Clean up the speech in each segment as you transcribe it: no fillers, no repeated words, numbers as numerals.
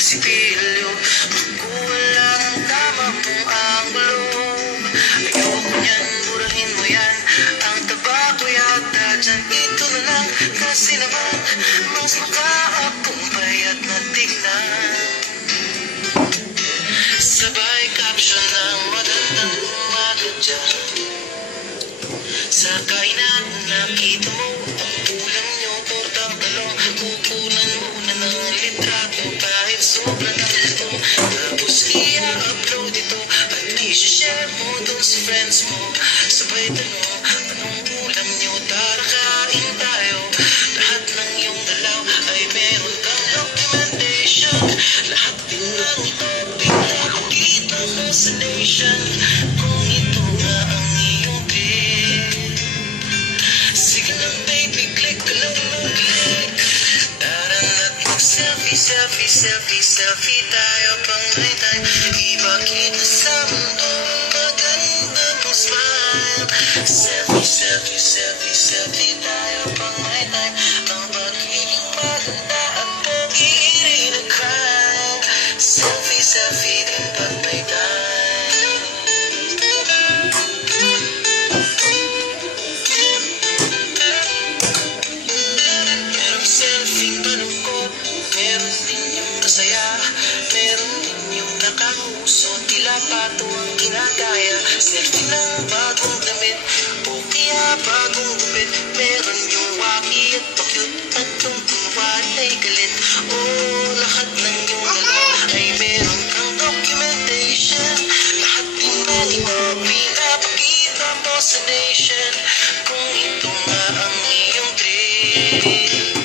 Sipilyo, wala ang tama mong anggulo. Ayoko niyan, burahin mo yan. Ang tabako yata dyan, ito na lang. Kasi naman, mas makaapumpay at natignan. Sabay caption ng magandang umaga dyan. Sa kainan, nakita mo ang ulam nyo, tortang talong. Kukunan muna ng litrato kahit sobra na ito. Tapos i-upload ito at i-share mo dun sa friends mo. Sabay tanong, anong ulam nyo? Tara kain tayo. Lahat ng iyong galaw ay meron kang documentation. Lahat din ng ito pinakikita mo sa nation. Kung ito nga ang iyong trip, sige lang baby, click ka lang mag-click. Tara na't mag-selfie, selfie, selfie, selfie tayo pang may time. Ipakita sa mundo maganda mong smile. Selfie, selfie, selfie, selfie tayo pang may time. Ang pagiging maganda at pag-iiri na crime. Selfie, selfie din pag may time. Merong selfie malungkot, meron din yung masaya, meron din yung nakauso, tila pato ang ginagaya. Selfie ng bagong damit o kaya bagong gupit, meron yung waki at pa-cute at yung kunwari ay galit. Oh, lahat ng yung galaw ay meron kang documentation. Lahat din ng ito pinapakita mo sa nation. Kung ito nga ang iyong trip,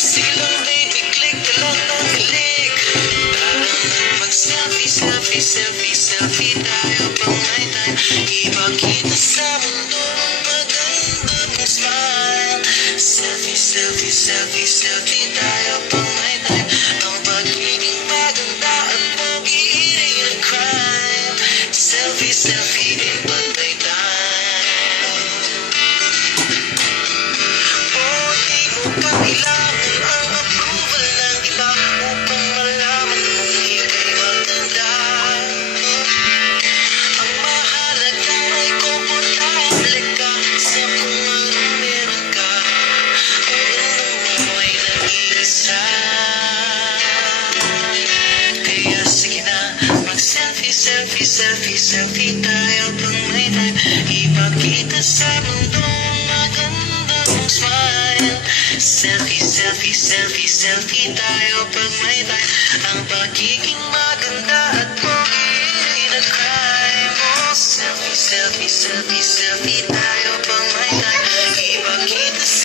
sige lang baby, click ka lang ng click. Tara na mag-selfie, selfie, selfie, selfie tayo pang may time. Ipakita sa mundo maganda mong smile. Selfie, selfie, selfie, selfie tayo pang may time. Ang pagiging maganda at pag-iiri na crime. Selfie, selfie din pag may time. Oh, di mo kailangan ang approval ng iba upang malaman mong ika'y maganda. Ang mahalaga ay komportable ka sa kung anong meron ka. Ang ganda mo ay nag-iisa. Kaya sige na, mag-selfie, selfie, selfie, selfie tayo pang may time. Ipakita sa mundo maganda mong smile. Selfie, selfie, selfie, selfie tayo pag may time. Ang pagiging